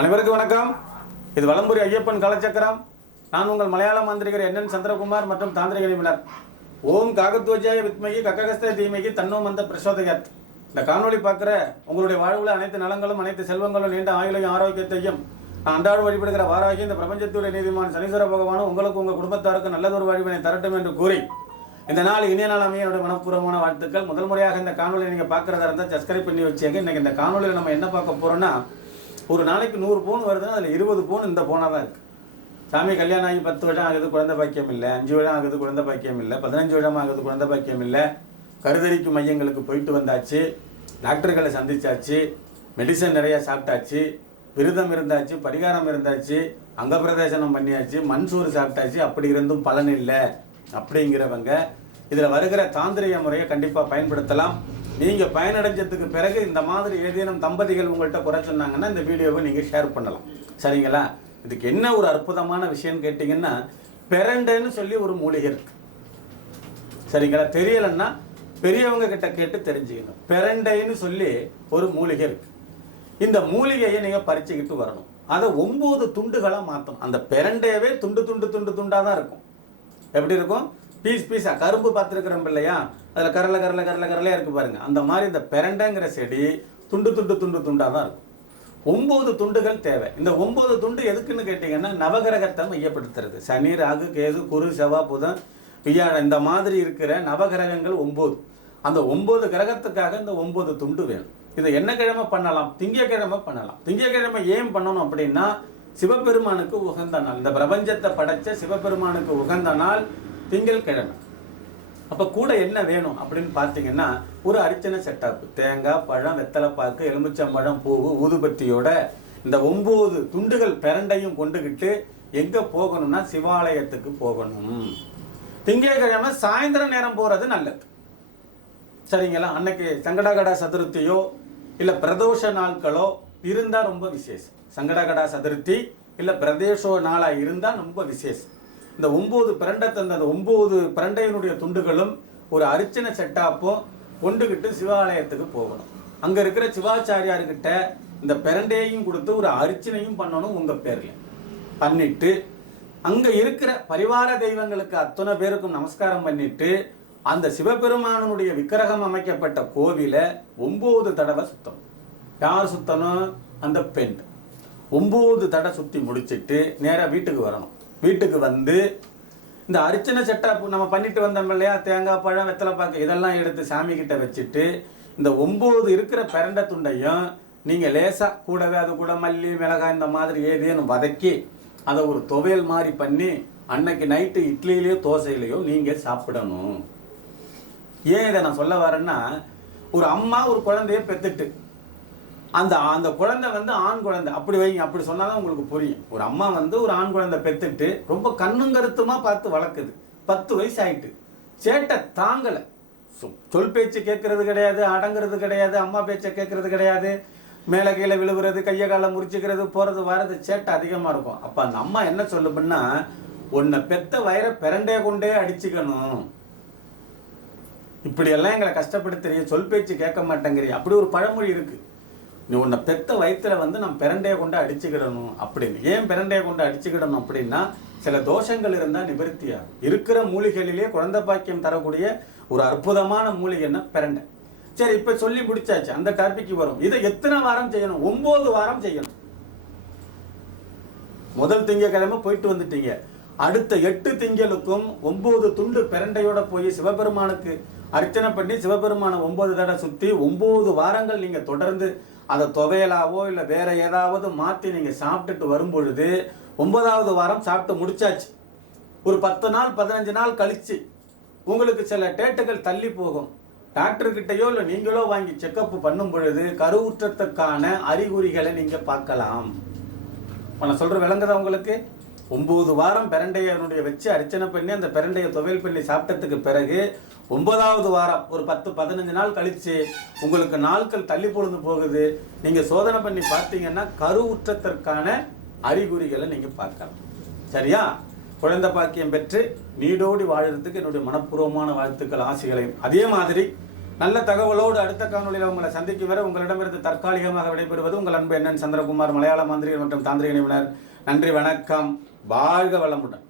அனைவருக்கும் வணக்கம். இது வலம்புரி ஐயப்பன் காலச்சக்கரம். நான் உங்கள் மலையாள மாந்திரிகர் NN சந்திரகுமார் மற்றும் தாந்திரிக நிபுணர். ஓம் காகத்வஜாய வித்மகி கக்ககஸ்த தீமகி தன்னோ மந்த பிரசோதயாத். இந்த காணொலி பார்க்குற உங்களுடைய வாழ்வில் அனைத்து நலங்களும் அனைத்து செல்வங்களும் நீண்ட ஆயுளையும் ஆரோக்கியத்தையும் நான் அன்றாடு வழிபடுகிற வாராகி இந்த பிரபஞ்சத்துடைய நீதிமான சனீஸ்வர பகவானும் உங்களுக்கு உங்கள் குடும்பத்தாருக்கு நல்லதொரு வாழ்வினை தரட்டும் என்று கூறி இந்த நாள் இனிய நாள் அமைய என்னுடைய மனப்பூர்வமான வாழ்த்துக்கள். முதல் முறையாக இந்த காணொலியை நீங்கள் பார்க்குறதா இருந்தால் சப்ஸ்கிரைப் பண்ணி வச்சுங்க. இன்றைக்கி இந்த காணொலியில் நம்ம என்ன பார்க்க போகிறோன்னா, ஒரு நாளைக்கு 100 பவுன் வருதுன்னா அதில் 20 பவுன் இந்த பவுனாக தான் இருக்குது. சாமி கல்யாணம் ஆகி 10 வருஷம் ஆகுது, குழந்தை பாக்கியம் இல்லை. 5 வருடம் ஆகுது, குழந்தை பாக்கியம் இல்லை. 15 வருடம் ஆகுது, குழந்தை பாக்கியம் இல்லை. கருதரிக்கும் மையங்களுக்கு போயிட்டு வந்தாச்சு, டாக்டர்களை சந்திச்சாச்சு, மெடிசன் நிறையா சாப்பிட்டாச்சு, விரதம் இருந்தாச்சு, பரிகாரம் இருந்தாச்சு, அங்க பிரதேசனம் பண்ணியாச்சு, மண்சோறு சாப்பிட்டாச்சு. அப்படி இருந்தும் பலன் இல்லை அப்படிங்கிறவங்க இதில் வருகிற தாந்திரிக முறையை கண்டிப்பாக பயன்படுத்தலாம். நீங்கள் பயனடைஞ்சதுக்கு பிறகு இந்த மாதிரி ஏதேனும் தம்பதிகள் உங்கள்கிட்ட குறை சொன்னாங்கன்னா இந்த வீடியோவை நீங்கள் ஷேர் பண்ணலாம். சரிங்களா? இதுக்கு என்ன ஒரு அற்புதமான விஷயம்னு கேட்டிங்கன்னா, பெரண்டைன்னு சொல்லி ஒரு மூலிகை இருக்கு. சரிங்களா? தெரியலைன்னா பெரியவங்க கிட்ட கேட்டு தெரிஞ்சுக்கணும். பெரண்டைன்னு சொல்லி ஒரு மூலிகை இருக்கு. இந்த மூலிகையை நீங்கள் பறிச்சுக்கிட்டு வரணும். அதை 9 துண்டுகளாக மாற்றணும். அந்த பெரண்டையவே துண்டாக தான் இருக்கும். எப்படி இருக்கும்? பீஸாக கரும்பு பார்த்துருக்குறோம் இல்லையா? அதில் கரலையாக இருக்குது பாருங்க. அந்த மாதிரி இந்த பெரண்டைங்கிற செடி துண்டாக தான் இருக்கும். 9 துண்டுகள் தேவை. இந்த 9 துண்டு எதுக்குன்னு கேட்டிங்கன்னா, நவகிரகத்தை மையப்படுத்துறது. சனி, ராகு, கேது, குரு, செவ்வாய், புதன், வியாழன், இந்த மாதிரி இருக்கிற நவகிரகங்கள் 9. அந்த 9 கிரகத்துக்காக இந்த 9 துண்டு வேணும். இதை என்ன கிழமை பண்ணலாம்? திங்கக்கிழமை பண்ணலாம். திங்கக்கிழமை ஏன் பண்ணணும் அப்படின்னா, சிவபெருமானுக்கு உகந்த நாள். இந்த பிரபஞ்சத்தை படைச்ச சிவபெருமானுக்கு உகந்த நாள் திங்கட்கிழமை. அப்போ கூட என்ன வேணும் அப்படின்னு பார்த்தீங்கன்னா, ஒரு அர்ச்சனை செட்டப். தேங்காய், பழம், வெத்தலைப்பாக்கு, எலுமிச்சம்பழம், பூவு, ஊதுபத்தியோட இந்த 9 துண்டுகள் பெரண்டையும் கொண்டுகிட்டு எங்கே போகணும்னா சிவாலயத்துக்கு போகணும். திங்கட்கிழமை சாயந்தரம் நேரம் போகிறது நல்லது. சரிங்களா? அன்னைக்கு சங்கடகடா சதுர்த்தியோ இல்லை பிரதோஷ நாட்களோ இருந்தால் ரொம்ப விசேஷம். சங்கடகடா சதுர்த்தி இல்லை பிரதேச நாளாக இருந்தால் ரொம்ப விசேஷம். இந்த 9 பிரண்டை தந்த அந்த 9 பிரண்டையினுடைய துண்டுகளும் ஒரு அர்ச்சனை செட்டாப்பும் கொண்டுகிட்டு சிவாலயத்துக்கு போகணும். அங்கே இருக்கிற சிவாச்சாரியார்கிட்ட இந்த பிரண்டையையும் கொடுத்து ஒரு அர்ச்சனையும் பண்ணணும் உங்கள் பேரில். பண்ணிட்டு அங்கே இருக்கிற பரிவார தெய்வங்களுக்கு அத்தனை பேருக்கும் நமஸ்காரம் பண்ணிட்டு அந்த சிவபெருமானுடைய விக்கிரகம் அமைக்கப்பட்ட கோவிலை 9 தடவை சுத்தணும். யார் சுத்தணும்? அந்த பெண் 9 தடவை சுற்றி முடிச்சுட்டு நேராக வீட்டுக்கு வரணும். வீட்டுக்கு வந்து இந்த அர்ச்சனை செட்டப் நம்ம பண்ணிட்டு வந்தோம் இல்லையா? தேங்காய், பழம், வெத்தலைப்பாக்கு இதெல்லாம் எடுத்து சாமி கிட்ட வச்சுட்டு இந்த 9 இருக்கிற பிரண்டை துண்டையும் நீங்கள் லேசாக கூடவே அது கூட மல்லி, மிளகாய் இந்த மாதிரி ஏதேனும் வதக்கி அதை ஒரு துவையல் மாதிரி பண்ணி அன்னைக்கு நைட்டு இட்லியிலையோ தோசையிலையோ நீங்கள் சாப்பிடணும். ஏன் இதை நான் சொல்ல வரேன்னா, ஒரு அம்மா ஒரு குழந்தைய பெற்றுட்டு அந்த குழந்தை வந்து ஆண் குழந்தை, அப்படி வைங்க, அப்படி சொன்னாதான் உங்களுக்கு புரியும். ஒரு அம்மா வந்து ஒரு ஆண் குழந்தை பெற்றுட்டு ரொம்ப கண்ணும் கருத்துமா பார்த்து வளர்க்குது. 10 வயசு ஆயிட்டு, சேட்டை தாங்கலை. சொல் பேச்சு கேட்கறது கிடையாது, அடங்குறது கிடையாது, அம்மா பேச்சை கேட்கறது கிடையாது, மேலே கீழே விழுவுறது, கையை காலை முறிச்சுக்கிறது, போகிறது வர்றது, சேட்டை அதிகமாக இருக்கும். அப்போ அந்த அம்மா என்ன சொல்லுன்னா, உன்னை பெத்த வயிறை பிரண்டைய கொண்டே அடிச்சுக்கணும். இப்படியெல்லாம் எங்களை கஷ்டப்படுத்துறிய, சொல் பேச்சு கேட்க மாட்டேங்கிறிய. அப்படி ஒரு பழமொழி இருக்கு. நீ உன்னை பெத்த வயிற்றுல வந்து நான் பிரண்டையை கொண்டு அடிச்சுக்கிடணும் அப்படின்னு. ஏன் பிரண்டையை கொண்டு அடிச்சுக்கிடணும் அப்படின்னா, சில தோஷங்கள் இருந்தால் நிவர்த்தியாகும். இருக்கிற மூலிகைகளிலே குழந்தை பாக்கியம் தரக்கூடிய ஒரு அற்புதமான மூலிகைன்னா பிரண்டை. சரி, இப்போ சொல்லி முடிச்சாச்சு, அந்த டாபிக்கு வரும். இதை எத்தனை வாரம் செய்யணும்? 9 வாரம் செய்யணும். முதல் திங்கக்கிழமை போயிட்டு வந்துட்டீங்க. அடுத்த 8 திங்களுக்கும் 9 துண்டு பிரண்டையோட போய் சிவபெருமானுக்கு அர்ச்சனை பண்ணி சிவபெருமான 9 தடவை சுற்றி 9 வாரங்கள் நீங்கள் தொடர்ந்து அதை துவையலாவோ இல்லை வேற ஏதாவது மாற்றி நீங்கள் சாப்பிட்டுட்டு வரும்பொழுது 9வது வாரம் சாப்பிட்டு முடிச்சாச்சு. ஒரு 10 நாள் 15 நாள் கழிச்சு உங்களுக்கு சில டேட்டுகள் தள்ளி போகும். டாக்டர்கிட்டையோ இல்லை நீங்களோ வாங்கி செக்கப் பண்ணும் பொழுது கருவுற்றத்துக்கான அறிகுறிகளை நீங்கள் பார்க்கலாம். நான் சொல்கிற விளங்குதா உங்களுக்கு? 9 வாரம் பிரண்டையனுடைய வச்சு அர்ச்சனை பண்ணி அந்த பிரண்டையை துவையல் பண்ணி சாப்பிட்டதுக்கு பிறகு 9வது வாரம் ஒரு 10-15 நாள் கழிச்சு உங்களுக்கு நாட்கள் தள்ளி பொழுது போகுது. நீங்கள் சோதனை பண்ணி பார்த்தீங்கன்னா கருவுற்றத்திற்கான அறிகுறிகளை நீங்கள் பார்க்கலாம். சரியா? குழந்தை பாக்கியம் பெற்று நீடோடி வாழறதுக்கு என்னுடைய மனப்பூர்வமான வாழ்த்துக்கள், ஆசைகளையும். அதே மாதிரி நல்ல தகவலோடு அடுத்த காணொலியில் உங்களை சந்திக்கும் வரை உங்களிடமிருந்து தற்காலிகமாக விடைபெறுவது உங்கள் அன்பு என்என் சந்திரகுமார், மலையாள மாந்திரிகர் மற்றும் தாந்திரிக நிபுணர். நன்றி, வணக்கம், வாழ்க வளமுடன்.